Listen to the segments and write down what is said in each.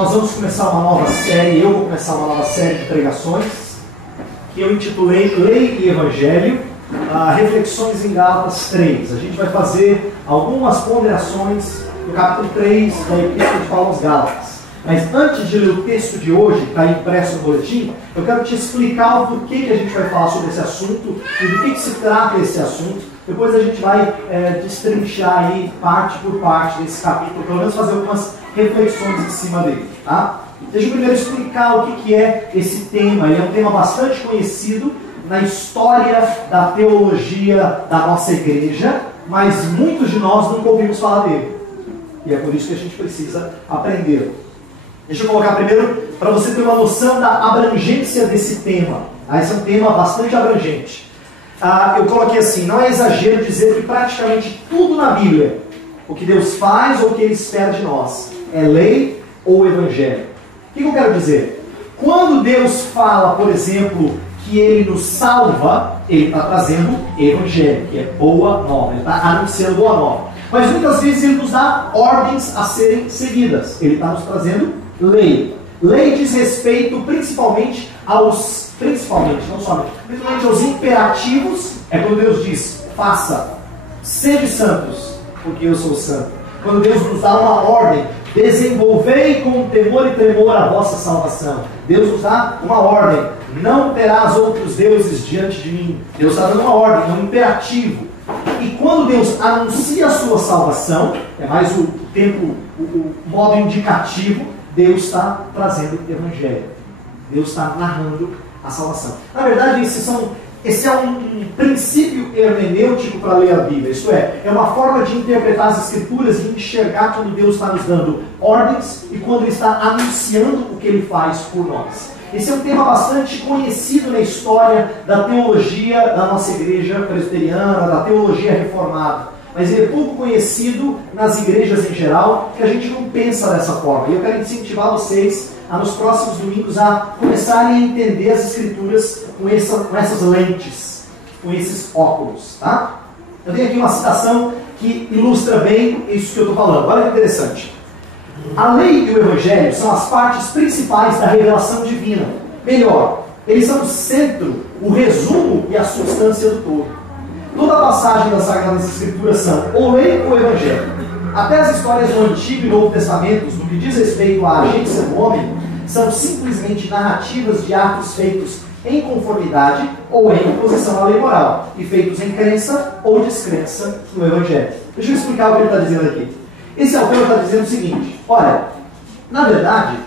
nós vamos começar uma nova série, eu vou começar uma nova série de pregações, que eu intitulei Lei e Evangelho, Reflexões em Gálatas 3. A gente vai fazer algumas ponderações do capítulo 3 da Epístola de Paulo aos Gálatas. Mas antes de ler o texto de hoje, que está impresso no boletim, eu quero te explicar o porquê que a gente vai falar sobre esse assunto e do que se trata esse assunto. Depois a gente vai destrinchar aí parte por parte desse capítulo, pelo menos fazer algumas reflexões em cima dele. Tá? Deixa eu primeiro explicar o que é esse tema. Ele é um tema bastante conhecido na história da teologia da nossa igreja, mas muitos de nós nunca ouvimos falar dele. E é por isso que a gente precisa aprender. Deixa eu colocar primeiro, para você ter uma noção da abrangência desse tema. Esse é um tema bastante abrangente. Eu coloquei assim, não é exagero dizer que praticamente tudo na Bíblia, o que Deus faz ou o que Ele espera de nós, é lei ou evangelho. O que eu quero dizer? Quando Deus fala, por exemplo, que Ele nos salva, Ele está trazendo evangelho, que é boa nova, Ele está anunciando boa nova. Mas muitas vezes Ele nos dá ordens a serem seguidas, Ele está nos trazendo lei. Lei diz respeito principalmente aos, principalmente aos imperativos. É quando Deus diz, faça, sede santos, porque eu sou santo. Quando Deus nos dá uma ordem, desenvolvei com temor e tremor a vossa salvação. Deus nos dá uma ordem, não terás outros deuses diante de mim. Deus está dando uma ordem, um imperativo. E quando Deus anuncia a sua salvação, é mais o tempo, o modo indicativo, Deus está trazendo o evangelho. Deus está narrando a salvação. Na verdade, esse é um princípio hermenêutico para ler a Bíblia. Isto é uma forma de interpretar as Escrituras e enxergar quando Deus está nos dando ordens e quando Ele está anunciando o que Ele faz por nós. Esse é um tema bastante conhecido na história da teologia da nossa igreja presbiteriana, da teologia reformada. Mas ele é pouco conhecido nas igrejas em geral, que a gente não pensa dessa forma. E eu quero incentivar vocês a, nos próximos domingos, a começarem a entender as Escrituras com essas lentes, com esses óculos. Tá? Eu tenho aqui uma citação que ilustra bem isso que eu estou falando. Olha que interessante. A lei e o evangelho são as partes principais da revelação divina. Melhor, eles são o centro, o resumo e a substância do todo. Toda a passagem das Sagradas Escrituras são ou lei ou evangelho. Até as histórias do Antigo e Novo Testamentos, no que diz respeito à agência do homem, são simplesmente narrativas de atos feitos em conformidade ou em oposição à lei moral, e feitos em crença ou descrença no evangelho. Deixa eu explicar o que ele está dizendo aqui. Esse autor está dizendo o seguinte: olha, na verdade,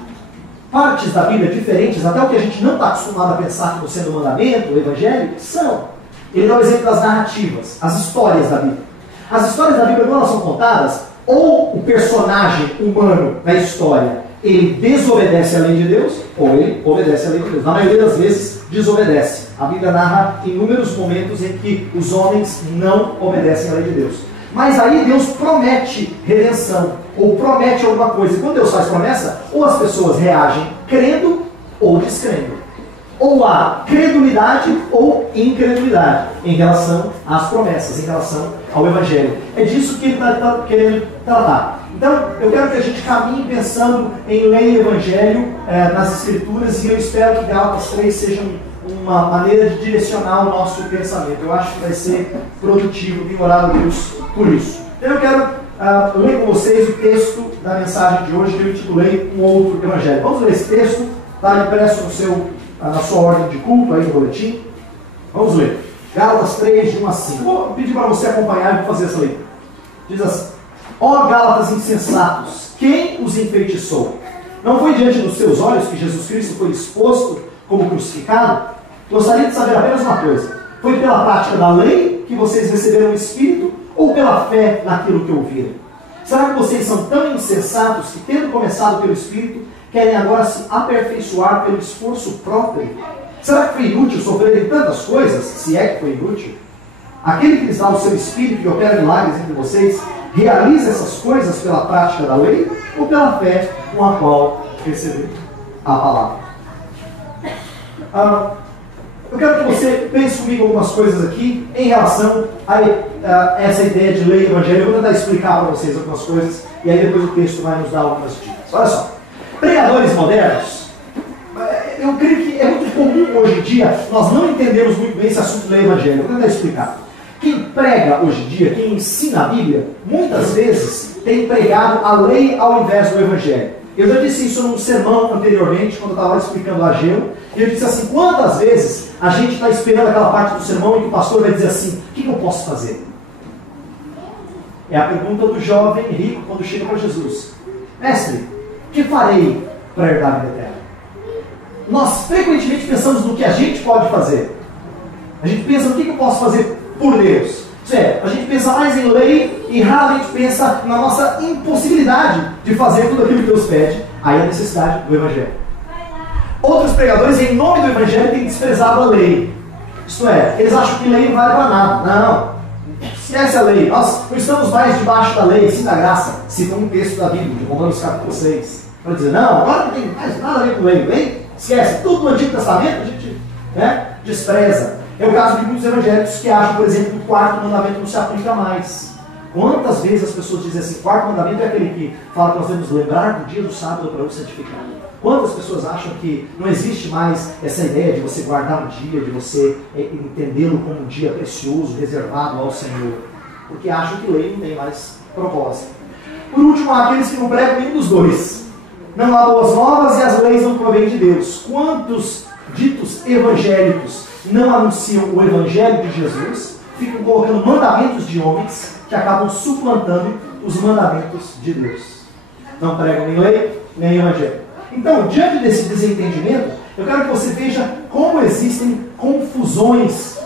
partes da Bíblia diferentes, até o que a gente não está acostumado a pensar como sendo mandamento, o evangelho, são. Ele dá o exemplo das narrativas, as histórias da Bíblia. As histórias da Bíblia, quando elas são contadas, ou o personagem humano na história, ele desobedece à lei de Deus, ou ele obedece à lei de Deus. Na maioria das vezes, desobedece. A Bíblia narra inúmeros momentos em que os homens não obedecem à lei de Deus. Mas aí Deus promete redenção, ou promete alguma coisa. E quando Deus faz promessa, ou as pessoas reagem crendo ou descrendo. Ou há credulidade ou incredulidade em relação às promessas, em relação ao Evangelho. É disso que ele está querendo tratar. Então, eu quero que a gente caminhe pensando em lei e Evangelho nas Escrituras, e eu espero que Gálatas 3 seja uma maneira de direcionar o nosso pensamento. Eu acho que vai ser produtivo, tenho orado a Deus por isso. Então, eu quero ler com vocês o texto da mensagem de hoje, que eu intitulei Um Outro Evangelho. Vamos ler esse texto, está impresso na sua ordem de culto, aí no boletim. Vamos ler. Gálatas 3, de 1 a 5. Vou pedir para você acompanhar e vou fazer essa leitura. Diz assim: ó Gálatas insensatos, quem os enfeitiçou? Não foi diante dos seus olhos que Jesus Cristo foi exposto como crucificado? Gostaria de saber apenas uma coisa: foi pela prática da lei que vocês receberam o Espírito, ou pela fé naquilo que ouviram? Será que vocês são tão insensatos que, tendo começado pelo Espírito, querem agora se aperfeiçoar pelo esforço próprio? Será que foi inútil sofrerem tantas coisas, se é que foi inútil? Aquele que lhes dá o seu Espírito e opera milagres entre vocês, realiza essas coisas pela prática da lei ou pela fé com a qual recebeu a palavra? Eu quero que você pense comigo algumas coisas aqui em relação a essa ideia de lei e evangelho. Eu vou tentar explicar para vocês algumas coisas e aí depois o texto vai nos dar algumas dicas. Olha só. Pregadores modernos, eu creio que é muito comum hoje em dia nós não entendemos muito bem esse assunto do evangelho. Eu vou tentar explicar. Quem prega hoje em dia, quem ensina a Bíblia, muitas vezes tem pregado a lei ao invés do evangelho. Eu já disse isso num sermão anteriormente, quando eu estava explicando a Ageu, e eu disse assim, quantas vezes a gente está esperando aquela parte do sermão em que o pastor vai dizer assim, o que eu posso fazer? É a pergunta do jovem rico quando chega para Jesus. Mestre, o que farei para herdar a vida eterna? Nós frequentemente pensamos no que a gente pode fazer. A gente pensa no que eu posso fazer por Deus. Isso é, a gente pensa mais em lei e raramente pensa na nossa impossibilidade de fazer tudo aquilo que Deus pede. Aí a necessidade do evangelho. Outros pregadores, em nome do evangelho, têm desprezado a lei. Isto é, eles acham que lei não vale para nada. Não. Esquece a lei. Nós não estamos mais debaixo da lei, sim da graça. Cita um texto da Bíblia, de Romanos capítulo 6. Para dizer, não, agora não tem mais nada a ver com lei. Lei, esquece. Tudo no Antigo Testamento a gente despreza. É o caso de muitos evangélicos que acham, por exemplo, que o quarto mandamento não se aplica mais. Quantas vezes as pessoas dizem assim, o quarto mandamento é aquele que fala que nós devemos lembrar do dia do sábado para o santificar. Quantas pessoas acham que não existe mais essa ideia de você guardar um dia, de você entendê-lo como um dia precioso, reservado ao Senhor? Porque acham que lei não tem mais propósito. Por último, há aqueles que não pregam nenhum dos dois. Não há boas novas e as leis não provêm de Deus. Quantos ditos evangélicos não anunciam o evangelho de Jesus, ficam colocando mandamentos de homens que acabam suplantando os mandamentos de Deus? Não pregam nem lei, nem evangelho. Então, diante desse desentendimento, eu quero que você veja como existem confusões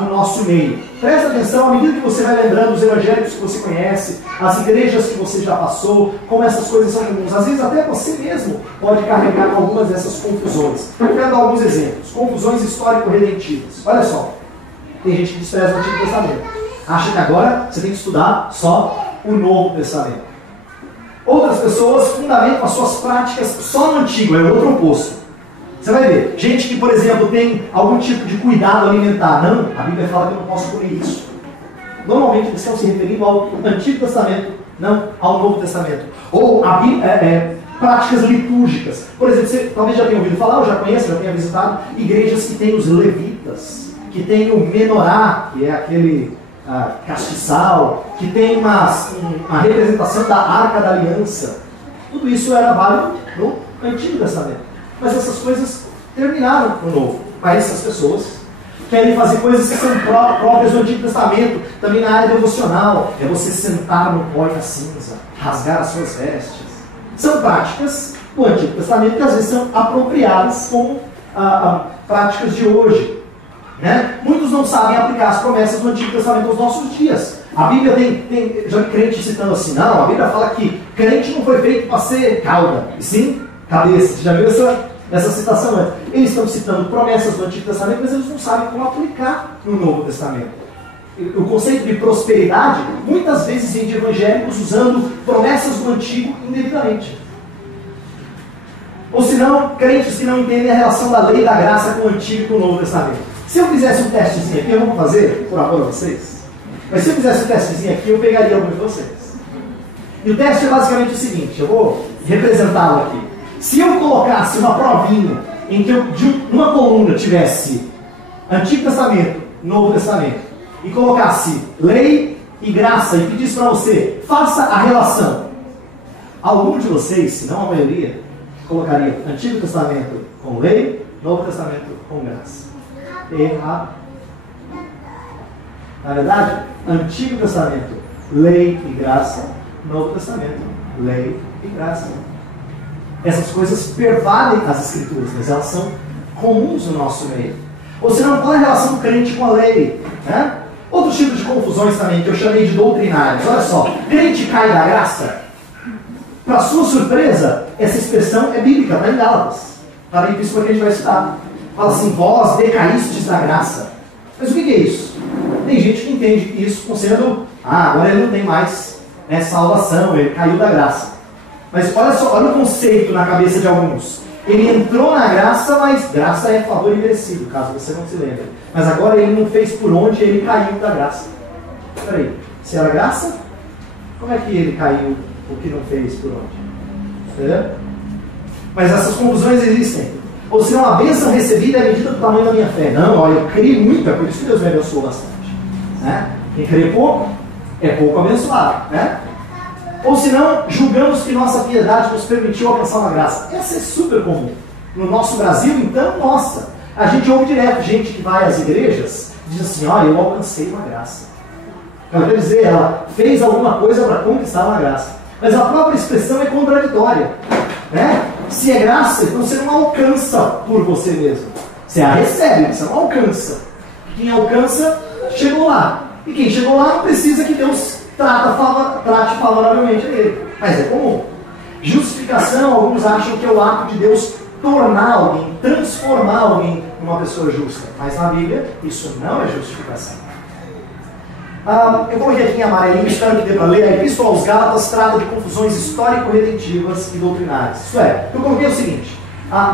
no nosso meio. Presta atenção, à medida que você vai lembrando os evangélicos que você conhece, as igrejas que você já passou, como essas coisas são comuns. Às vezes até você mesmo pode carregar com algumas dessas confusões. Eu quero dar alguns exemplos. Confusões histórico-redentivas. Olha só, tem gente que despreza o Antigo Testamento. Acha que agora você tem que estudar só o Novo Testamento. Outras pessoas fundamentam as suas práticas só no Antigo, é o outro oposto. Você vai ver, gente que, por exemplo, tem algum tipo de cuidado alimentar. Não, a Bíblia fala que eu não posso comer isso. Normalmente eles estão se referindo ao Antigo Testamento, não ao Novo Testamento. Ou práticas litúrgicas. Por exemplo, você talvez já tenha ouvido falar, ou já conhece, já tenha visitado, igrejas que têm os levitas, que tem o menorá, que é aquele castiçal, que tem uma representação da Arca da Aliança. Tudo isso era válido no Antigo Testamento. Mas essas coisas terminaram no Novo. Mas essas pessoas querem fazer coisas que são próprias do Antigo Testamento, também na área devocional. É você sentar no pó da cinza, rasgar as suas vestes. São práticas do Antigo Testamento que às vezes são apropriadas como práticas de hoje. Né? Muitos não sabem aplicar as promessas do Antigo Testamento aos nossos dias. A Bíblia tem já crente citando assim, não, a Bíblia fala que crente não foi feito para ser cauda, e sim cabeça. Você já viu essa citação antes? Eles estão citando promessas do Antigo Testamento, mas eles não sabem como aplicar no Novo Testamento. O conceito de prosperidade, muitas vezes vem de evangélicos usando promessas do Antigo indevidamente. Ou se não, crentes que não entendem a relação da lei e da graça com o Antigo e com o Novo Testamento. Se eu fizesse um testezinho aqui, eu não vou fazer por amor a vocês, mas se eu fizesse um testezinho aqui, eu pegaria alguns de vocês. E o teste é basicamente o seguinte, eu vou representá-lo aqui. Se eu colocasse uma provinha em que numa coluna tivesse Antigo Testamento, Novo Testamento, e colocasse lei e graça e pedisse para você, faça a relação. Algum de vocês, se não a maioria, colocaria Antigo Testamento com lei, Novo Testamento com graça. Errado. Na verdade, Antigo Testamento, lei e graça, Novo Testamento, lei e graça. Essas coisas pervadem as Escrituras, mas elas são comuns no nosso meio. Ou senão, qual é a relação do crente com a lei? Né? Outros tipos de confusões também, que eu chamei de doutrinárias. Olha só, crente cai da graça. Para sua surpresa, essa expressão é bíblica, está em Gálatas. Está bem visto porque a gente vai estudar. Fala assim, vós decaístes da graça. Mas o que é isso? Tem gente que entende isso como sendo, agora ele não tem mais salvação, ele caiu da graça. Mas olha só, olha o conceito na cabeça de alguns. Ele entrou na graça, mas graça é favor imerecido, caso você não se lembre. Mas agora ele não fez por onde, ele caiu da graça. Peraí, se era graça, como é que ele caiu o que não fez por onde? Entendeu? Mas essas confusões existem. Ou senão a bênção recebida é medida do tamanho da minha fé. Não, olha, eu criei muito, é por isso que Deus me abençoou bastante. Né? Quem crê pouco, é pouco abençoado. Né? Ou senão, julgamos que nossa piedade nos permitiu alcançar uma graça. Essa é super comum. No nosso Brasil, então, nossa. A gente ouve direto gente que vai às igrejas e diz assim, olha, eu alcancei uma graça. Ela quer dizer, ela fez alguma coisa para conquistar uma graça. Mas a própria expressão é contraditória. Né? Se é graça, então você não alcança por você mesmo. Você a recebe, você não alcança. Quem alcança, chegou lá. E quem chegou lá não precisa que Deus trate favoravelmente a ele. Mas é comum. Justificação, alguns acham que é o ato de Deus tornar alguém, transformar alguém numa pessoa justa. Mas na Bíblia, isso não é justificação. Eu coloquei aqui em amarelinho, espero que dê para ler. A Epístola aos Gálatas trata de confusões histórico-redentivas e doutrinárias. Isso é, eu coloquei o seguinte: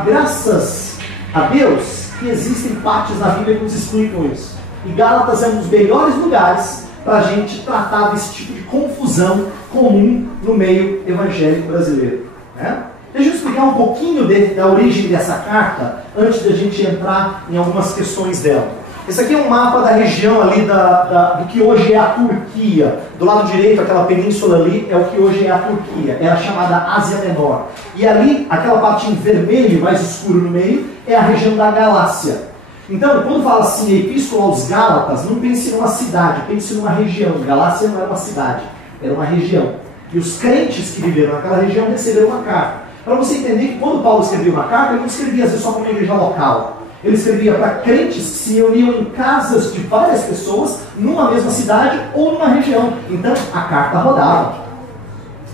graças a Deus que existem partes na Bíblia que nos explicam isso. E Gálatas é um dos melhores lugares para a gente tratar desse tipo de confusão comum no meio evangélico brasileiro. Né? Deixa eu explicar um pouquinho da origem dessa carta antes da gente entrar em algumas questões dela. Esse aqui é um mapa da região ali do que hoje é a Turquia. Do lado direito, aquela península ali, é o que hoje é a Turquia. Era chamada Ásia Menor. E ali, aquela parte em vermelho, mais escuro no meio, é a região da Galácia. Então, quando fala assim, Epístola aos Gálatas, não pense numa cidade, pense numa região. Galácia não era uma cidade, era uma região. E os crentes que viveram naquela região receberam uma carta. Para você entender que quando Paulo escrevia uma carta, ele não escrevia às vezes só para uma igreja local. Ele escrevia para crentes que se reuniam em casas de várias pessoas, numa mesma cidade ou numa região. Então, a carta rodava.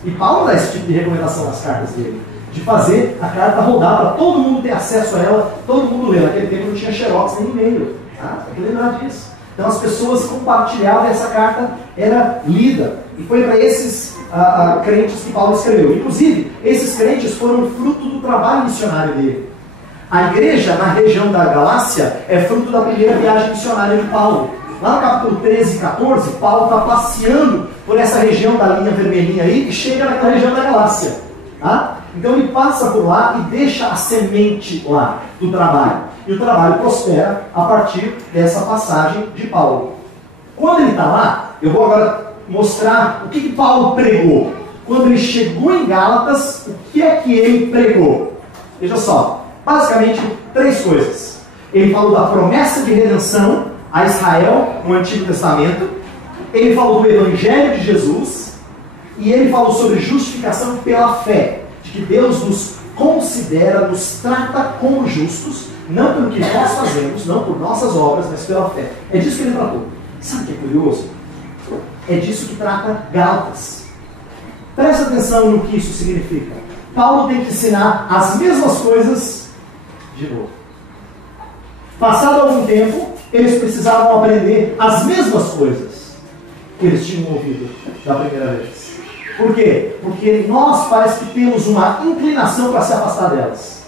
E Paulo dá esse tipo de recomendação nas cartas dele. De fazer a carta rodar para todo mundo ter acesso a ela, todo mundo ler. Naquele tempo não tinha xerox nem e-mail. Tá? Tem que lembrar disso. Então as pessoas compartilhavam e essa carta era lida. E foi para esses crentes que Paulo escreveu. Inclusive, esses crentes foram fruto do trabalho missionário dele. A igreja na região da Galácia é fruto da primeira viagem missionária de Paulo. Lá no capítulo 13 e 14, Paulo está passeando por essa região da linha vermelhinha aí e chega naquela região da Galácia. Tá? Então ele passa por lá e deixa a semente lá do trabalho. E o trabalho prospera a partir dessa passagem de Paulo. Quando ele está lá, eu vou agora mostrar o que Paulo pregou. Quando ele chegou em Gálatas, o que é que ele pregou? Veja só. Basicamente, três coisas. Ele falou da promessa de redenção a Israel no Antigo Testamento. Ele falou do Evangelho de Jesus. E ele falou sobre justificação pela fé. De que Deus nos considera, nos trata como justos, não pelo que nós fazemos, não por nossas obras, mas pela fé. É disso que ele tratou. Sabe o que é curioso? É disso que trata Gálatas. Presta atenção no que isso significa. Paulo tem que ensinar as mesmas coisas de novo. Passado algum tempo, eles precisavam aprender as mesmas coisas que eles tinham ouvido da primeira vez. Por quê? Porque nós parece que temos uma inclinação para se afastar delas.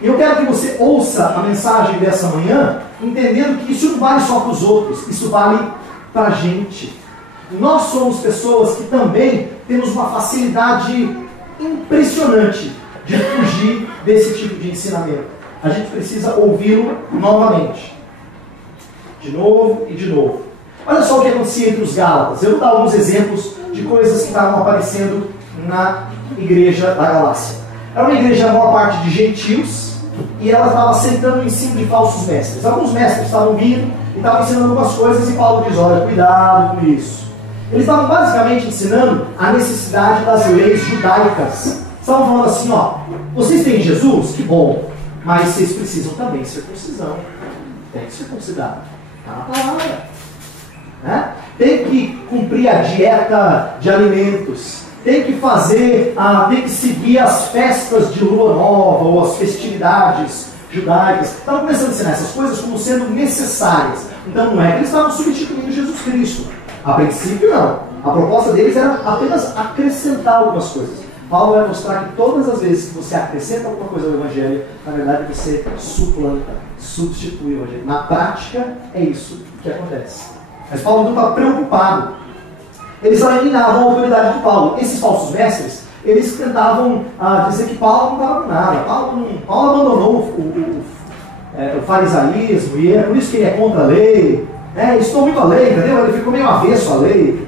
E eu quero que você ouça a mensagem dessa manhã, entendendo que isso não vale só para os outros, isso vale para a gente. Nós somos pessoas que também temos uma facilidade impressionante de fugir desse tipo de ensinamento. A gente precisa ouvi-lo novamente. De novo e de novo. Olha só o que acontecia entre os Gálatas. Eu vou dar alguns exemplos de coisas que estavam aparecendo na igreja da Galácia. Era uma igreja, a maior parte de gentios, e ela estava aceitando o ensino de falsos mestres. Alguns mestres estavam vindo e estavam ensinando algumas coisas, e Paulo diz, olha, cuidado com isso. Eles estavam basicamente ensinando a necessidade das leis judaicas. Estavam falando assim, ó, vocês têm Jesus? Que bom. Mas vocês precisam também circuncisão. Tem que circuncidar. Está na palavra. Né? Tem que cumprir a dieta de alimentos. Tem que fazer, tem que seguir as festas de lua nova ou as festividades judaicas. Estavam começando a ensinar essas coisas como sendo necessárias. Então não é que eles estavam substituindo Jesus Cristo. A princípio não. A proposta deles era apenas acrescentar algumas coisas. Paulo vai mostrar que todas as vezes que você acrescenta alguma coisa ao Evangelho, na verdade você suplanta, substitui o Evangelho. Na prática, é isso que acontece. Mas Paulo não está preocupado. Eles eliminavam a autoridade de Paulo. Esses falsos mestres eles tentavam dizer que Paulo não estava com nada. Paulo abandonou o farisaísmo, e é por isso que ele é contra a lei. Estou muito a lei, entendeu? Ele ficou meio avesso à lei.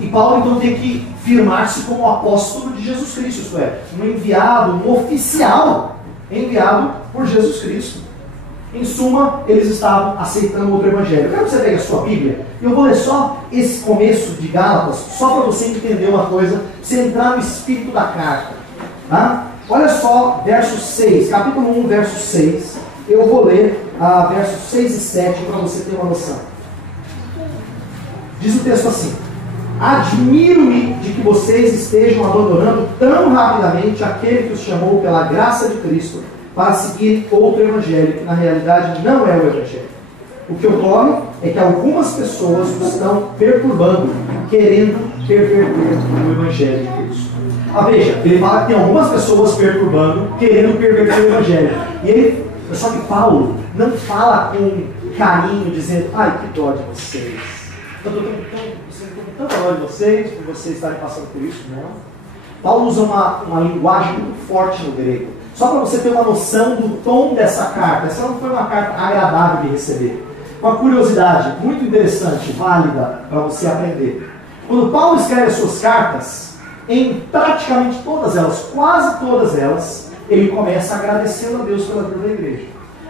E Paulo então tem que firmar-se como apóstolo de Jesus Cristo, isto é, um enviado, um oficial enviado por Jesus Cristo. Em suma, eles estavam aceitando outro evangelho. Eu quero que você pegue a sua Bíblia e eu vou ler só esse começo de Gálatas, só para você entender uma coisa, para você entrar no espírito da carta. Tá? Olha só, verso 6, capítulo 1, verso 6. Eu vou ler versos 6 e 7 para você ter uma noção. Diz o texto assim: admiro-me de que vocês estejam abandonando tão rapidamente aquele que os chamou pela graça de Cristo para seguir outro evangelho, que na realidade não é o evangelho. O que ocorre é que algumas pessoas estão perturbando, querendo perverter o evangelho de Cristo. Veja, ele fala que tem algumas pessoas perturbando, querendo perverter o evangelho. Só que Paulo não fala com carinho, dizendo, ai, que dó de vocês. Eu estou com tanta dó de vocês, por vocês estarem passando por isso. Não. Paulo usa uma linguagem muito forte no grego. Só para você ter uma noção do tom dessa carta. Essa não foi uma carta agradável de receber. Uma curiosidade muito interessante, válida para você aprender. Quando Paulo escreve as suas cartas, em praticamente todas elas, quase todas elas, ele começa agradecendo a Deus pela vida da igreja.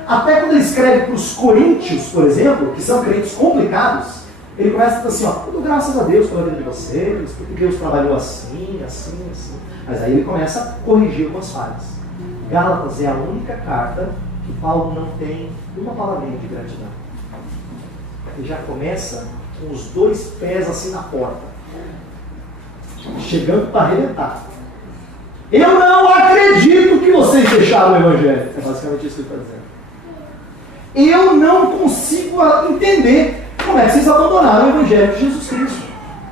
Até quando ele escreve para os coríntios, por exemplo, que são crentes complicados, ele começa a dizer assim, tudo graças a Deus pela vida de vocês, porque Deus trabalhou assim. Mas aí ele começa a corrigir algumas falhas. Gálatas é a única carta que Paulo não tem uma palavrinha de gratidão. Ele já começa com os dois pés assim na porta, chegando para arrebentar. Eu não acredito que vocês deixaram o evangelho. É basicamente isso que ele está dizendo. Eu não consigo entender como é que vocês abandonaram o evangelho de Jesus Cristo.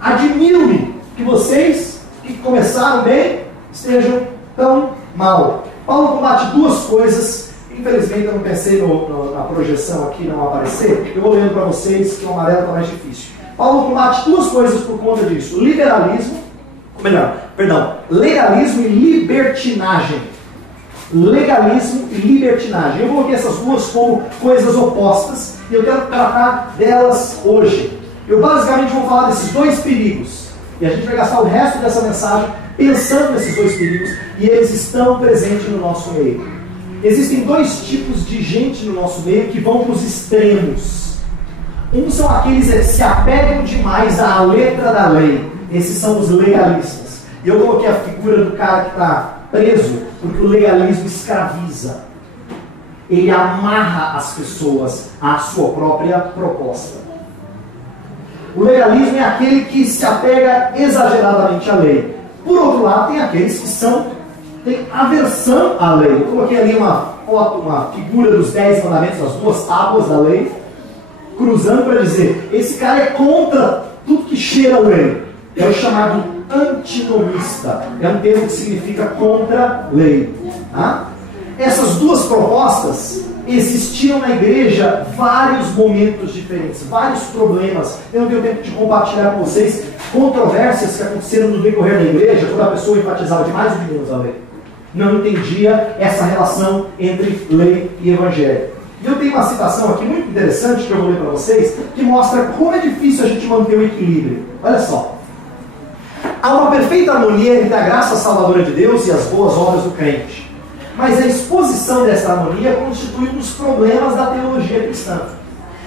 Admiro-me que vocês, que começaram bem, estejam tão mal. Paulo combate duas coisas. Infelizmente eu não pensei na projeção aqui, não aparecer. Eu vou lendo para vocês que o amarelo está mais difícil. Paulo combate duas coisas por conta disso: legalismo e libertinagem. Legalismo e libertinagem. Eu coloquei essas duas como coisas opostas e eu quero tratar delas hoje. Eu basicamente vou falar desses dois perigos e a gente vai gastar o resto dessa mensagem pensando nesses dois perigos, e eles estão presentes no nosso meio. Existem dois tipos de gente no nosso meio que vão para os extremos. Uns são aqueles que se apegam demais à letra da lei. Esses são os legalistas. E eu coloquei a figura do cara que está preso, porque o legalismo escraviza. Ele amarra as pessoas à sua própria proposta. O legalismo é aquele que se apega exageradamente à lei. Por outro lado, tem aqueles que têm aversão à lei. Eu coloquei ali uma foto, uma figura dos 10 mandamentos, as duas tábuas da lei, cruzando para dizer, esse cara é contra tudo que cheira a lei. É o chamado antinomista. É um termo que significa contra lei. Tá? Essas duas propostas existiam na igreja vários momentos diferentes, vários problemas. Eu não tenho tempo de compartilhar com vocês controvérsias que aconteceram no decorrer da igreja, quando a pessoa enfatizava demais ou de menos a lei. Não entendia essa relação entre lei e evangelho. E eu tenho uma citação aqui muito interessante que eu vou ler para vocês, que mostra como é difícil a gente manter o equilíbrio. Olha só. Há uma perfeita harmonia entre a graça salvadora de Deus e as boas obras do crente. Mas a exposição dessa harmonia constitui um dos problemas da teologia cristã.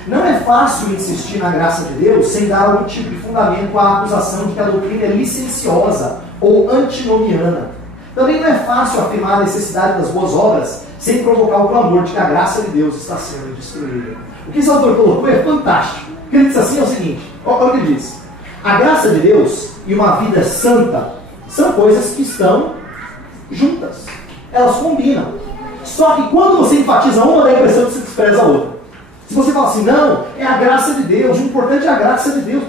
Não é fácil insistir na graça de Deus sem dar algum tipo de fundamento à acusação de que a doutrina é licenciosa ou antinomiana. Também não é fácil afirmar a necessidade das boas obras sem provocar o clamor de que a graça de Deus está sendo destruída. O que esse autor colocou é fantástico. O que ele diz assim é o seguinte, olha o que ele diz. A graça de Deus e uma vida santa são coisas que estão juntas. Elas combinam. Só que quando você enfatiza uma, dá a impressão que você despreza a outra. Se você fala assim, não, é a graça de Deus, o importante é a graça de Deus.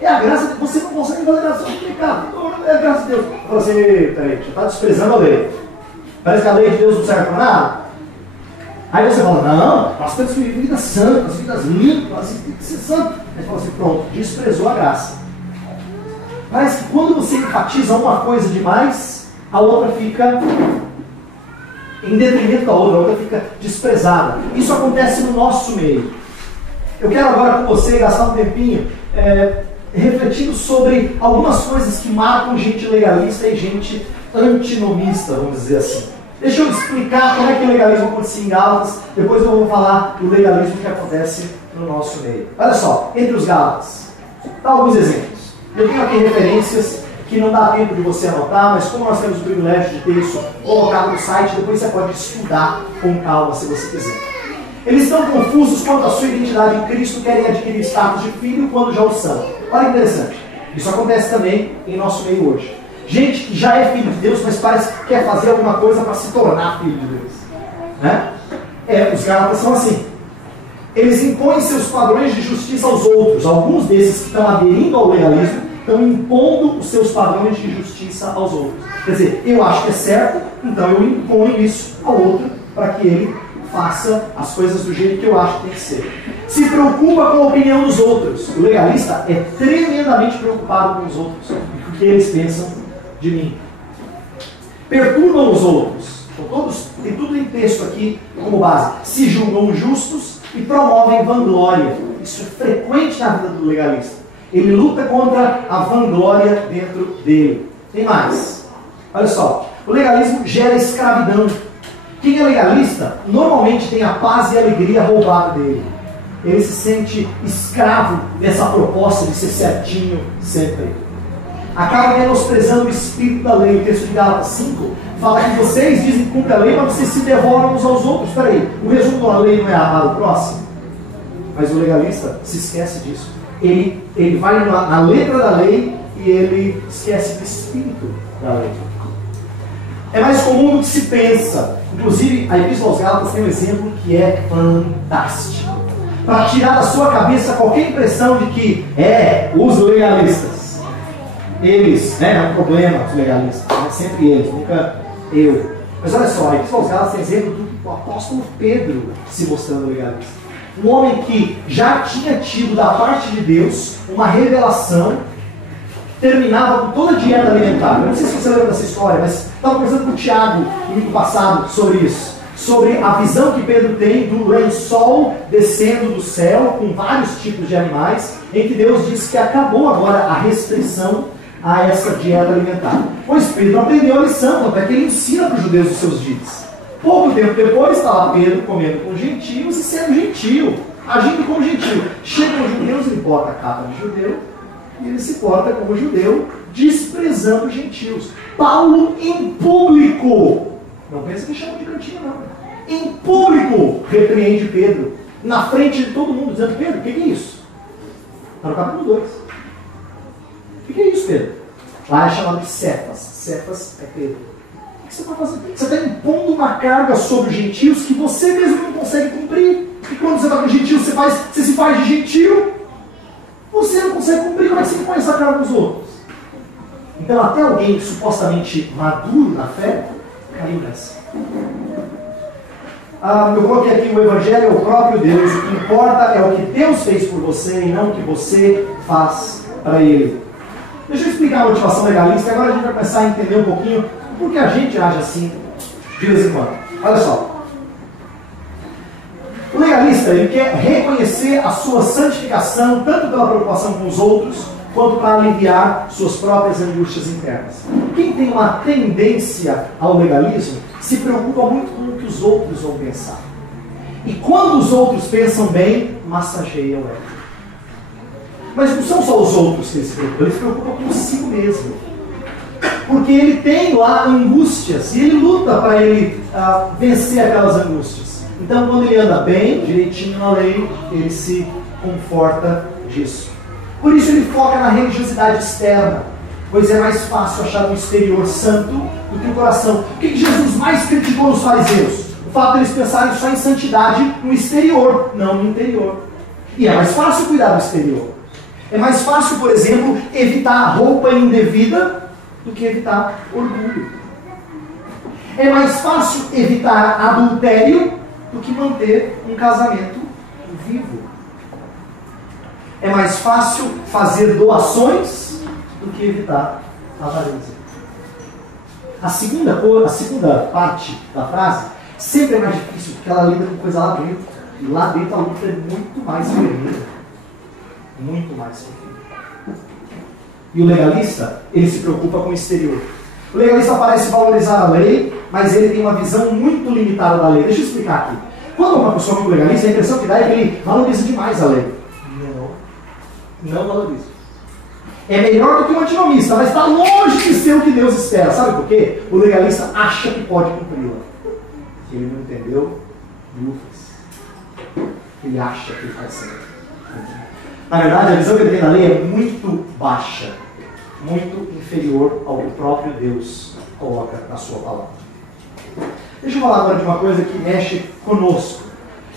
É a graça de Deus, você não consegue fazer nada, você é a graça de Deus. Você fala assim, peraí, você está desprezando a lei. Parece que a lei de Deus não serve para nada. Aí você fala, não, nós temos que viver vidas santas, vidas limpas, tem que ser santo. Aí você fala assim, pronto, desprezou a graça. Parece que quando você enfatiza uma coisa demais, a outra fica em detrimento da outra, a outra fica desprezada. Isso acontece no nosso meio. Eu quero agora com você gastar um tempinho refletindo sobre algumas coisas que marcam gente legalista e gente antinomista, vamos dizer assim. Deixa eu explicar como é que o legalismo acontecia em Gálatas, depois eu vou falar do legalismo que acontece no nosso meio. Olha só, entre os Gálatas, dá alguns exemplos. Eu tenho aqui referências que não dá tempo de você anotar, mas como nós temos o privilégio de ter isso colocado no site, depois você pode estudar com calma se você quiser. Eles estão confusos quanto à sua identidade em Cristo, querem adquirir status de filho quando já o são. Olha que interessante. Isso acontece também em nosso meio hoje. Gente que já é filho de Deus, mas parece que quer fazer alguma coisa para se tornar filho de Deus. Né? Os Gálatas são assim. Eles impõem seus padrões de justiça aos outros. Alguns desses que estão aderindo ao legalismo estão impondo os seus padrões de justiça aos outros. Quer dizer, eu acho que é certo, então eu imponho isso ao outro para que ele faça as coisas do jeito que eu acho que tem que ser. Se preocupa com a opinião dos outros. O legalista é tremendamente preocupado com os outros, o que eles pensam de mim. Perturbam os outros. Então, tem tudo em texto aqui como base. Se julgam justos e promovem vanglória. Isso é frequente na vida do legalista. Ele luta contra a vanglória dentro dele. Tem mais. Olha só. O legalismo gera escravidão. Quem é legalista, normalmente tem a paz e a alegria roubada dele. Ele se sente escravo dessa proposta de ser certinho sempre. Acaba menosprezando o espírito da lei. O texto de Gálatas 5 fala que vocês dizem que cumprem a lei, mas vocês se devoram uns aos outros. Espera aí, o resumo da lei não é amar o próximo? Mas o legalista se esquece disso. Ele vai na letra da lei e ele esquece do espírito da lei. É mais comum do que se pensa. Inclusive, a Epístola aos Gálatas tem um exemplo que é fantástico. Para tirar da sua cabeça qualquer impressão de que os legalistas, eles, é um problema os legalistas, sempre eles, nunca eu. Mas olha só, a Epístola aos Gálatas tem exemplo do apóstolo Pedro se mostrando legalista. Um homem que já tinha tido da parte de Deus uma revelação, terminava com toda a dieta alimentar. Eu não sei se você lembra dessa história, mas estava conversando com o Tiago no domingo passado sobre isso. Sobre a visão que Pedro tem do lençol descendo do céu com vários tipos de animais, em que Deus diz que acabou agora a restrição a essa dieta alimentar. Pois Pedro aprendeu a lição, até que ele ensina para os judeus os seus dias. Pouco tempo depois estava Pedro comendo com gentios e sendo gentio, agindo como gentio. Chegam os judeus, ele bota a capa de judeu, e ele se porta como judeu, desprezando os gentios. Paulo, em público, não pensa que chama de cantinho, não. Em público, repreende Pedro, na frente de todo mundo, dizendo: Pedro, o que é isso? Está no capítulo 2. O que é isso, Pedro? Lá é chamado de Cefas. Cefas é Pedro. O que você está fazendo? Você está impondo uma carga sobre os gentios que você mesmo não consegue cumprir. E quando você está com gentios, você se faz de gentio. Você não consegue cumprir, como é que você impõe essa carga nos outros? Então, até alguém supostamente maduro na fé caiu nessa. Eu coloquei aqui: o Evangelho é o próprio Deus. O que importa é o que Deus fez por você e não o que você faz para Ele. Deixa eu explicar a motivação legalista. Agora a gente vai começar a entender um pouquinho por que a gente age assim de vez em quando. Olha só. O legalista, ele quer reconhecer a sua santificação, tanto pela preocupação com os outros, quanto para aliviar suas próprias angústias internas. Quem tem uma tendência ao legalismo se preocupa muito com o que os outros vão pensar. E quando os outros pensam bem, massageia o ego. Mas não são só os outros que ele se preocupa consigo mesmo. Porque ele tem lá angústias e ele luta para ele vencer aquelas angústias. Então, quando ele anda bem, direitinho na lei, ele se conforta disso. Por isso ele foca na religiosidade externa, pois é mais fácil achar um exterior santo do que o coração. O que Jesus mais criticou nos fariseus? O fato de eles pensarem só em santidade no exterior, não no interior. E é mais fácil cuidar do exterior. É mais fácil, por exemplo, evitar a roupa indevida do que evitar orgulho. É mais fácil evitar adultério do que manter um casamento vivo. É mais fácil fazer doações do que evitar a avareza. A segunda parte da frase sempre é mais difícil, porque ela lida com coisa lá dentro. E lá dentro a luta é muito mais ferrenha. Muito mais ferrenha. E o legalista, ele se preocupa com o exterior. O legalista parece valorizar a lei, mas ele tem uma visão muito limitada da lei. Deixa eu explicar aqui. Quando uma pessoa é muito legalista, a impressão que dá é que ele valoriza demais a lei. Não valoriza. É melhor do que o antinomista, mas está longe de ser o que Deus espera. Sabe por quê? O legalista acha que pode cumpri-la. Ele não entendeu, ele acha que ele faz certo. Na verdade, a visão que ele tem da lei é muito baixa, muito inferior ao que o próprio Deus coloca na sua palavra. Deixa eu falar agora de uma coisa que mexe conosco.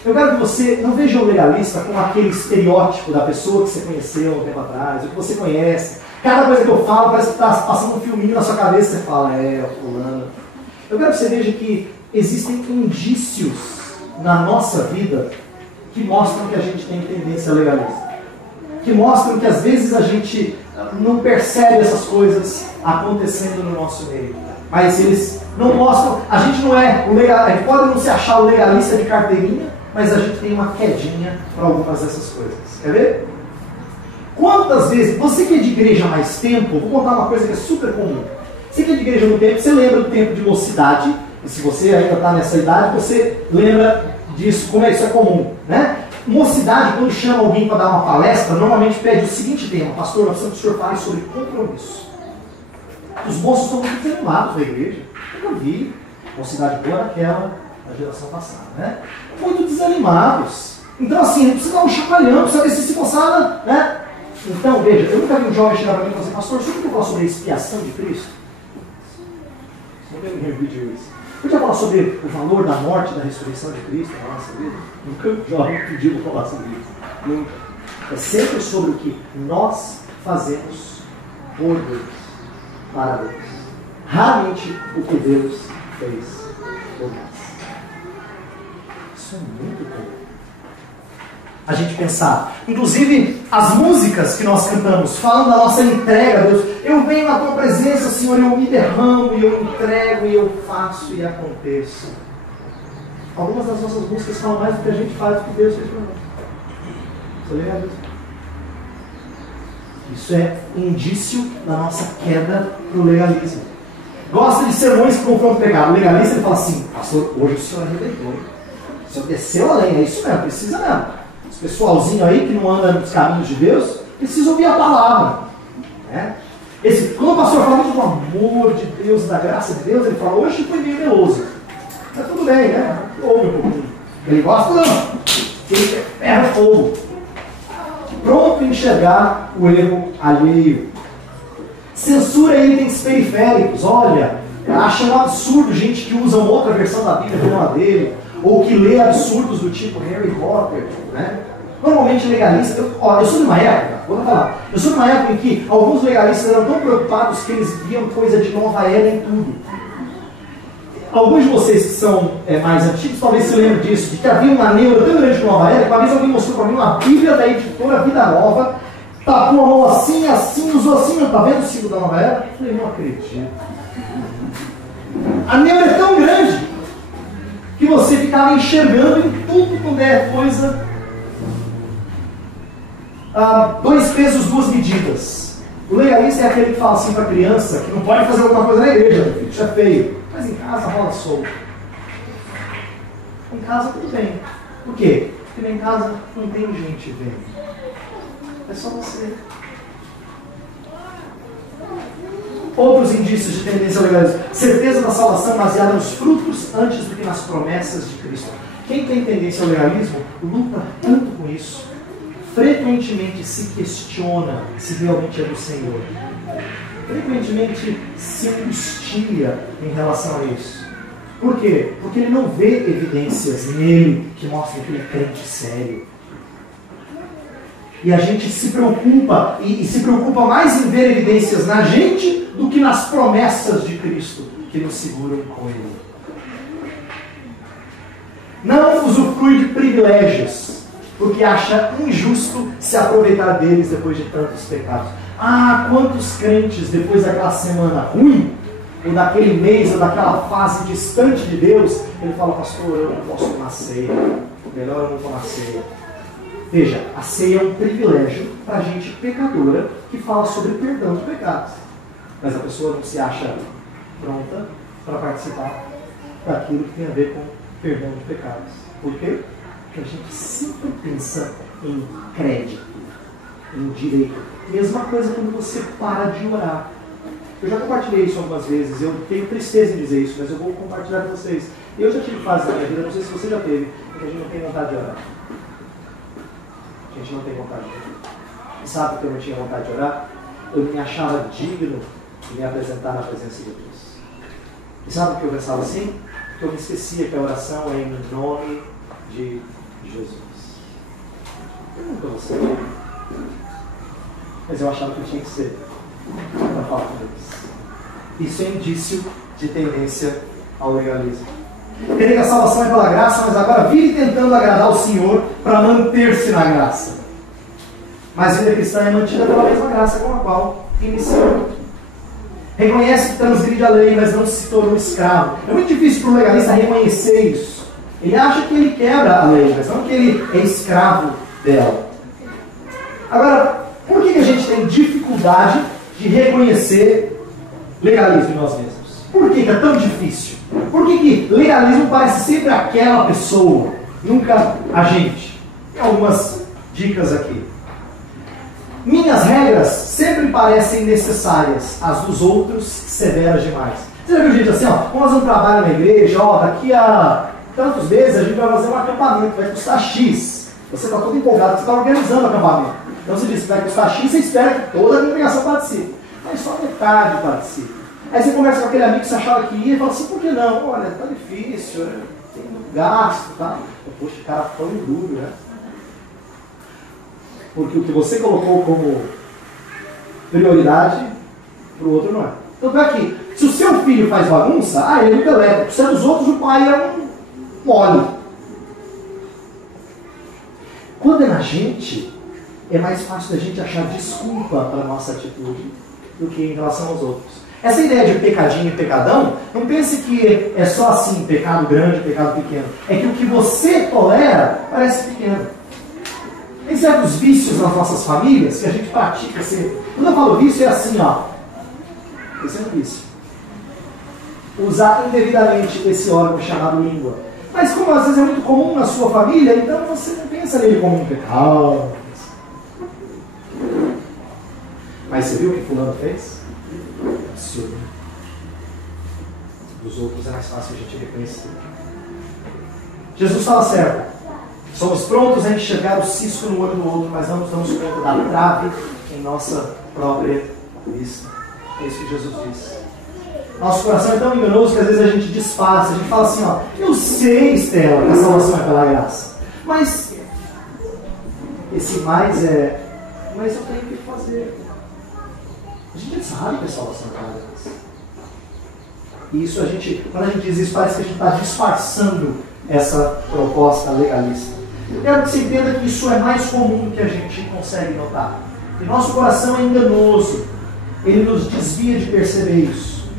Eu quero que você não veja o legalista como aquele estereótipo da pessoa que você conheceu um tempo atrás, ou que você conhece. Cada coisa que eu falo parece que está passando um filminho na sua cabeça e você fala, fulano. Eu quero que você veja que existem indícios na nossa vida que mostram que a gente tem tendência legalista. Que mostram que às vezes a gente não percebe essas coisas acontecendo no nosso meio. Mas eles não mostram, a gente não é o legal, a gente pode não se achar o legalista de carteirinha, mas a gente tem uma quedinha para algumas dessas coisas. Quer ver? Quantas vezes, você que é de igreja há mais tempo, vou contar uma coisa que é super comum. Você que é de igreja no tempo, você lembra do tempo de mocidade, e se você ainda está nessa idade, você lembra disso, como isso é comum, né? Mocidade, quando chama alguém para dar uma palestra, normalmente pede o seguinte tema: pastor, nós precisamos que o senhor fale sobre compromisso. Os moços estão muito desanimados da igreja. Eu não vi mocidade boa naquela, na geração passada, né? Muito desanimados. Então, assim, a gente precisa dar um chacoalhão, precisa ver se moçada, né? Então, veja, eu nunca vi um jovem chegar para mim e falar assim, pastor, o senhor podia falar sobre a expiação de Cristo? Nunca vi um vídeo isso. Podia falar sobre o valor da morte e da ressurreição de Cristo na nossa vida? Nunca o jovem pediu para falar sobre isso. Nunca. É sempre sobre o que nós fazemos por Deus, para Deus. Raramente o que Deus fez por nós. Isso é muito bom. A gente pensar. Inclusive, as músicas que nós cantamos, falam da nossa entrega a Deus. Eu venho na tua presença, Senhor, eu me derramo, e eu entrego, e eu faço e aconteço. Algumas das nossas músicas falam mais do que a gente faz do que Deus fez por nós. Você lembra disso? Isso é indício da nossa queda no legalismo. Gosta de sermões que confrontam o pecado. O legalista, ele fala assim, pastor, hoje o senhor arrebentou. O senhor desceu além, é isso mesmo, precisa mesmo. Esse pessoalzinho aí que não anda nos caminhos de Deus, precisa ouvir a palavra. Né? Quando o pastor fala do amor de Deus, da graça de Deus, ele fala, hoje foi meio meloso. Mas tudo bem, né? Ouve um pouquinho. Ele gosta, não. Ele ferra fogo. Pronto a enxergar o erro alheio. Censura itens periféricos. Olha, acha um absurdo gente que usa uma outra versão da Bíblia que não a dele, ou que lê absurdos do tipo Harry Potter, né? Normalmente legalistas, eu sou de uma época, vou falar, eu sou de uma época em que alguns legalistas eram tão preocupados que eles viam coisa de nova era em tudo. Alguns de vocês que são mais antigos talvez se lembrem disso, de que havia uma neura tão grande de nova era, que uma vez alguém mostrou para mim uma Bíblia da editora Vida Nova, tá com a mão assim, usou assim, tá vendo o símbolo da nova era? Eu falei, não acredito. A neura é tão grande que você ficava enxergando em tudo quando é coisa. 2 pesos, 2 medidas. O legalista é aquele que fala assim para a criança que não pode fazer alguma coisa na igreja, meu filho, isso é feio. Mas em casa rola solto. Em casa tudo bem. Por quê? Porque em casa não tem gente vendo. É só você. Outros indícios de tendência legalista. Certeza da salvação baseada nos frutos antes do que nas promessas de Cristo. Quem tem tendência ao legalismo luta tanto com isso. Frequentemente se questiona se realmente é do Senhor. Frequentemente se angustia em relação a isso. Por quê? Porque ele não vê evidências nele que mostram que ele é crente sério. E a gente se preocupa, e se preocupa mais em ver evidências na gente do que nas promessas de Cristo que nos seguram com Ele. Não usufrui de privilégios. porque acha injusto se aproveitar deles depois de tantos pecados. Ah, quantos crentes, depois daquela semana ruim, ou daquele mês, ou daquela fase distante de Deus, ele fala, pastor, eu não posso tomar ceia, melhor eu não tomar ceia. Veja, a ceia é um privilégio para gente pecadora que fala sobre perdão de pecados. Mas a pessoa não se acha pronta para participar daquilo que tem a ver com perdão de pecados. Por quê? Porque a gente sempre pensa em crédito, em direito. Mesma coisa quando você para de orar. Eu já compartilhei isso algumas vezes, eu tenho tristeza em dizer isso, mas eu vou compartilhar com vocês. Eu já tive fases na minha vida, não sei se você já teve, em que a gente não tem vontade de orar. A gente não tem vontade de orar. E sabe que eu não tinha vontade de orar? Eu me achava digno de me apresentar na presença de Deus. E sabe o que eu pensava assim? Que eu me esquecia que a oração é em nome de Jesus. Eu nunca vou ser. Mas eu achava que eu tinha que ser para falar com Deus. Isso é indício de tendência ao legalismo. Entender que a salvação é pela graça, mas agora vive tentando agradar o Senhor para manter-se na graça. Mas a vida cristã é mantida pela mesma graça com a qual iniciou. Reconhece que transgride a lei, mas não se tornou escravo. É muito difícil para o legalista reconhecer isso. Ele acha que ele quebra a lei, mas não que ele é escravo dela. Agora, por que a gente tem dificuldade de reconhecer legalismo em nós mesmos? Por que é tão difícil? Por que legalismo parece sempre aquela pessoa, nunca a gente? Tem algumas dicas aqui. Minhas regras sempre parecem necessárias, as dos outros severas demais. Você já viu gente assim, ó, vamos fazer um trabalho na igreja, ó, daqui a tantos meses a gente vai fazer um acampamento, vai custar X. Você está todo empolgado, você está organizando o acampamento. Então você diz que vai custar X, você espera que toda a congregação participe. Mas só metade participa. Aí você conversa com aquele amigo que você achava que ia e fala assim, por que não? Olha, tá difícil, tem muito gasto, tá? Poxa, o cara foi duro, né? Porque o que você colocou como prioridade, para o outro não é. Então é que, se o seu filho faz bagunça, ele é muito elétrico. Se é dos outros, o pai é um mole. Quando é na gente, é mais fácil da gente achar desculpa para a nossa atitude do que em relação aos outros. Essa ideia de pecadinho e pecadão, não pense que é só assim, pecado grande, pecado pequeno. É que o que você tolera parece pequeno. Tem certos vícios nas nossas famílias que a gente pratica sempre. Quando eu falo vício, é assim, ó. Esse é um vício. Usar indevidamente esse órgão chamado língua. Mas como às vezes é muito comum na sua família, então você não pensa nele como um pecado. Mas você viu o que fulano fez? Absurdo. Dos outros é mais fácil a gente reconhecer. Jesus estava certo. Somos prontos a enxergar o cisco no olho do outro, mas não nos damos conta da trave em nossa própria vista. É isso que Jesus disse. Nosso coração é tão enganoso que às vezes a gente disfarça, a gente fala assim, ó, eu sei, Estela, que a salvação é pela graça. Mas esse mais é, mas eu tenho que fazer. A gente sabe que a salvação é pela graça. E isso quando a gente diz isso, parece que a gente está disfarçando essa proposta legalista. Eu quero que você entenda que isso é mais comum do que a gente consegue notar. E nosso coração é enganoso. Ele nos desvia de perceber isso.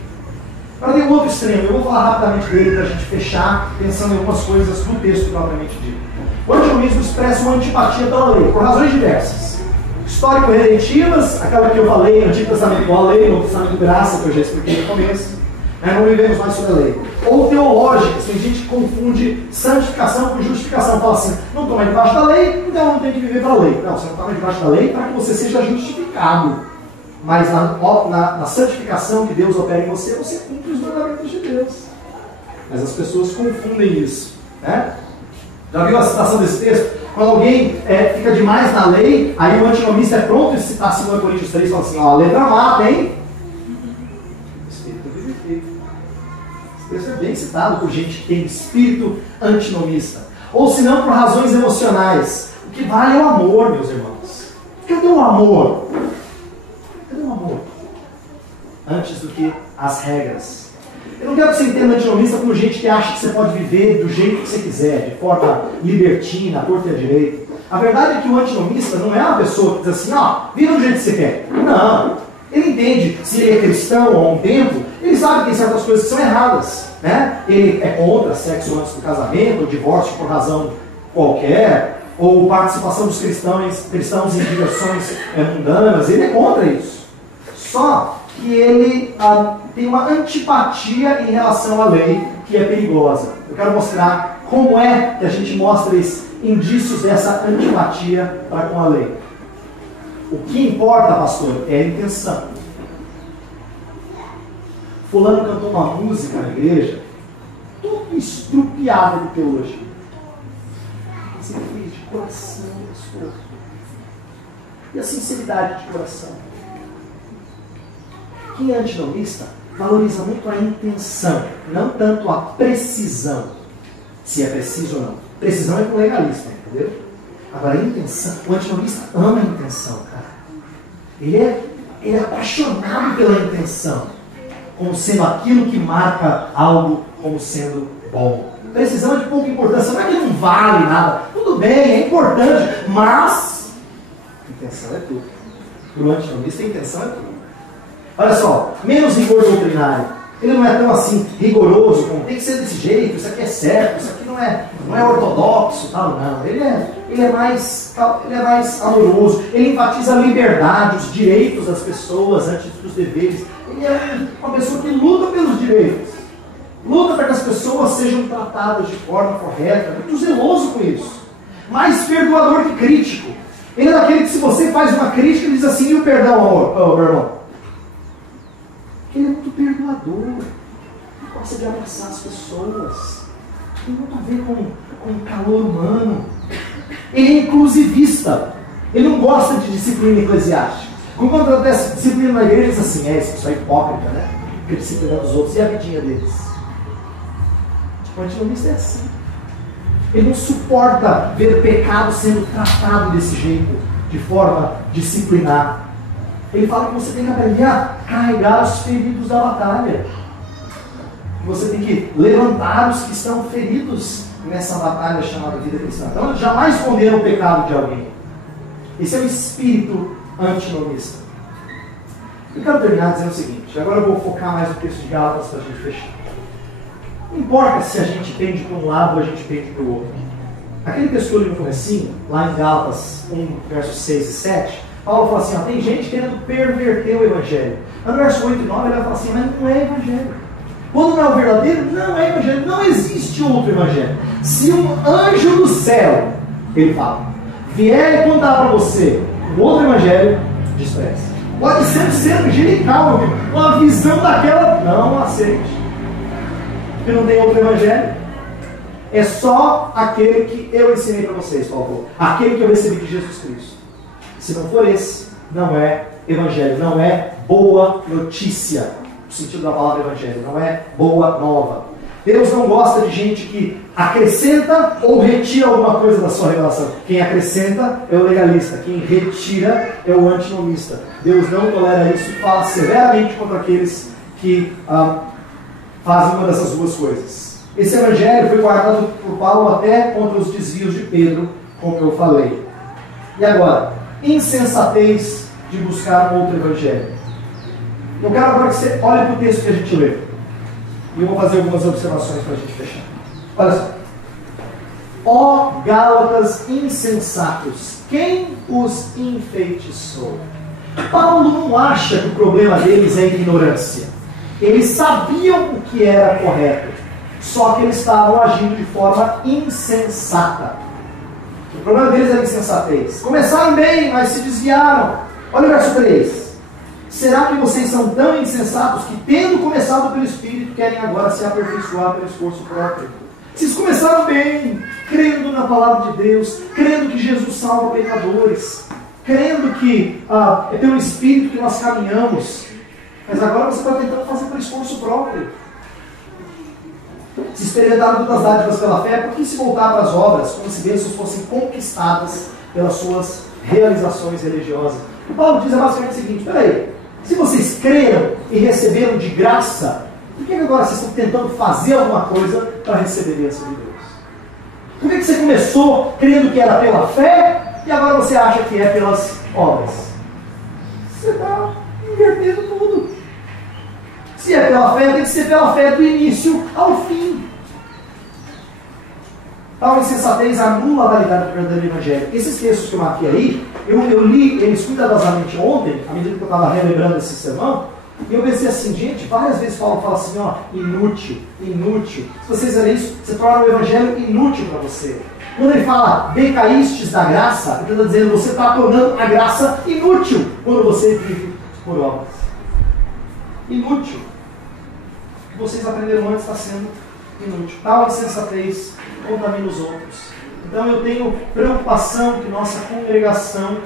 Agora tem um outro extremo. Eu vou falar rapidamente dele para a gente fechar, pensando em algumas coisas do texto propriamente dito. O antinomismo expressa uma antipatia pela lei, por razões diversas. Histórico-redentivas, aquela que eu falei, Antigo Testamento igual a lei, Novo Testamento graça, que eu já expliquei no começo. Não vivemos mais sobre a lei. Ou teológicas, tem gente que confunde santificação com justificação. Fala assim, não estou mais debaixo da lei, então não tem que viver para a lei. Não, você não está mais debaixo da lei para que você seja justificado. Mas na santificação que Deus opera em você, você cumpre os mandamentos de Deus. Mas as pessoas confundem isso. Né? Já viu a citação desse texto? Quando alguém fica demais na lei, aí o antinomista é pronto em citar 2 Coríntios 3 e fala assim, ó, a letra mata, hein? Isso é bem citado por gente que tem espírito antinomista. Ou se não, por razões emocionais. O que vale é o amor, meus irmãos. Cadê o amor? Cadê o amor? Antes do que as regras. Eu não quero que você entenda antinomista como gente que acha que você pode viver do jeito que você quiser, de forma libertina, à torta e à direita. A verdade é que o antinomista não é uma pessoa que diz assim, ó, viva do jeito que você quer. Não. Ele entende, se ele é cristão há um tempo, ele sabe que tem certas coisas que são erradas. Né? Ele é contra sexo antes do casamento, ou divórcio por razão qualquer, ou participação dos cristãos em diversões mundanas. Ele é contra isso. Só que ele tem uma antipatia em relação à lei que é perigosa. Eu quero mostrar como é que a gente mostra esses indícios dessa antipatia para com a lei. O que importa, pastor, é a intenção. Fulano cantou uma música na igreja, tudo estrupiado de teologia. Você fez de coração, pastor. E a sinceridade de coração. Quem é antinomista valoriza muito a intenção, não tanto a precisão. Se é preciso ou não. Precisão é com legalista, entendeu? Agora, a intenção, o antinomista ama a intenção, cara. Ele é apaixonado pela intenção, como sendo aquilo que marca algo como sendo bom. Precisão é de pouca importância, não é que não vale nada. Tudo bem, é importante, mas intenção é tudo. Para o antinomista, a intenção é tudo. Olha só, menos rigor doutrinário. Ele não é tão assim rigoroso, como tem que ser desse jeito, isso aqui é certo, isso aqui não é ortodoxo, tal, não. Ele é mais amoroso, ele enfatiza a liberdade, os direitos das pessoas antes dos deveres. Ele é uma pessoa que luta pelos direitos, luta para que as pessoas sejam tratadas de forma correta, muito zeloso com isso, mais perdoador que crítico. Ele é daquele que, se você faz uma crítica, ele diz assim: e o perdão, amor, meu irmão? Ele é muito perdoador, ele gosta de abraçar as pessoas, tem muito a ver com o calor humano. Ele é inclusivista, ele não gosta de disciplina eclesiástica. Quando acontece disciplina na igreja, ele diz assim: isso é hipócrita, né? Porque disciplina dos outros e a vidinha deles. O antinomista é assim. Ele não suporta ver pecado sendo tratado desse jeito, de forma disciplinar. Ele fala que você tem que aprender a carregar os feridos da batalha. Que você tem que levantar os que estão feridos nessa batalha chamada vida cristã. Então, ele jamais condena o pecado de alguém. Esse é o espírito antinomista. Eu quero terminar dizendo o seguinte. Agora eu vou focar mais no texto de Gálatas para a gente fechar. Não importa se a gente pende para um lado ou a gente pende para o outro. Aquele texto que eu li no comecinho, lá em Gálatas 1, versos 6 e 7, Paulo fala assim: tem gente querendo perverter o evangelho. No verso 8 e 9 ele vai falar assim: mas não é evangelho. Quando não é o verdadeiro, não é evangelho. Não existe outro evangelho. Se um anjo do céu, ele fala, vier e contar para você um outro evangelho, despreze. Pode ser angelical, uma visão daquela, não aceite. Porque não tem outro evangelho. É só aquele que eu ensinei para vocês, Paulo. Aquele que eu recebi de Jesus Cristo. Se não for esse, não é evangelho, não é boa notícia, no sentido da palavra evangelho, não é boa nova. Deus não gosta de gente que acrescenta ou retira alguma coisa da sua revelação. Quem acrescenta é o legalista, quem retira é o antinomista. Deus não tolera isso e fala severamente contra aqueles que fazem uma dessas duas coisas. Esse evangelho foi guardado por Paulo até contra os desvios de Pedro, como eu falei. E agora? Insensatez de buscar um outro evangelho. Eu quero agora que você olhe para o texto que a gente leu. E eu vou fazer algumas observações para a gente fechar. Olha só. Ó Gálatas insensatos, quem os enfeitiçou? Paulo não acha que o problema deles é ignorância. Eles sabiam o que era correto, só que eles estavam agindo de forma insensata. O problema deles era insensatez. Começaram bem, mas se desviaram. Olha o verso 3. Será que vocês são tão insensatos que, tendo começado pelo Espírito, querem agora se aperfeiçoar pelo esforço próprio? Vocês começaram bem, crendo na palavra de Deus, crendo que Jesus salva pecadores, crendo que é pelo Espírito que nós caminhamos, mas agora você está tentando fazer pelo esforço próprio. Se experimentaram todas as dádivas pela fé, por que se voltar para as obras, como se bênçãos fossem conquistadas pelas suas realizações religiosas? O Paulo diz basicamente o seguinte: peraí, se vocês creram e receberam de graça, por que agora vocês estão tentando fazer alguma coisa para receber a bênção de Deus? Por que você começou crendo que era pela fé e agora você acha que é pelas obras? Você está invertendo tudo. Se é pela fé, tem que ser pela fé do início ao fim. Tal insensatez anula a validade do verdadeiro evangelho. Esses textos que eu marquei aí, eu li eles cuidadosamente ontem, à medida que eu estava relembrando esse sermão, e eu pensei assim, gente, várias vezes Paulo fala assim, ó, inútil, inútil. Se vocês lerem isso, você torna o evangelho inútil para você. Quando ele fala, decaístes da graça, ele está dizendo, você está tornando a graça inútil quando você vive por obras. Inútil. O que vocês aprenderam antes está sendo inútil. Tal insensatez contamina os outros. Então eu tenho preocupação que nossa congregação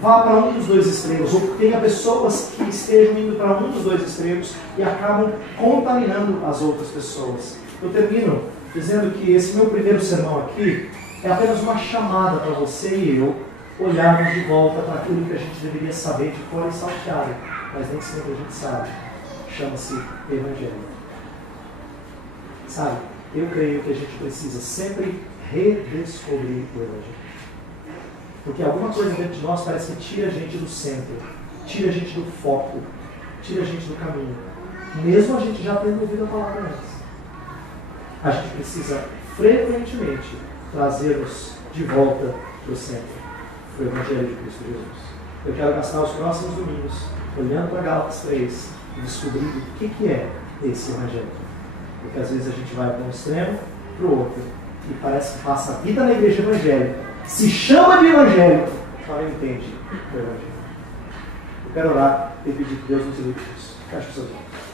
vá para um dos dois extremos, ou tenha pessoas que estejam indo para um dos dois extremos e acabam contaminando as outras pessoas. Eu termino dizendo que esse meu primeiro sermão aqui é apenas uma chamada para você e eu olharmos de volta para aquilo que a gente deveria saber de cor e salteado, mas nem sempre a gente sabe. Chama-se Evangelho. Sabe, eu creio que a gente precisa sempre redescobrir o Evangelho. Porque alguma coisa dentro de nós parece que tira a gente do centro, tira a gente do foco, tira a gente do caminho. Mesmo a gente já tendo ouvido a palavra antes. A gente precisa frequentemente trazer-nos de volta para o centro, para o Evangelho de Cristo Jesus. Eu quero gastar os próximos domingos olhando para Gálatas 3 e descobrindo o que é esse Evangelho. Porque às vezes a gente vai para um extremo, para o outro, e parece que passa a vida na igreja evangélica, se chama de evangélico, mas não entende o Evangelho. Eu quero orar e pedir que Deus nos livre disso. Feche os seus olhos.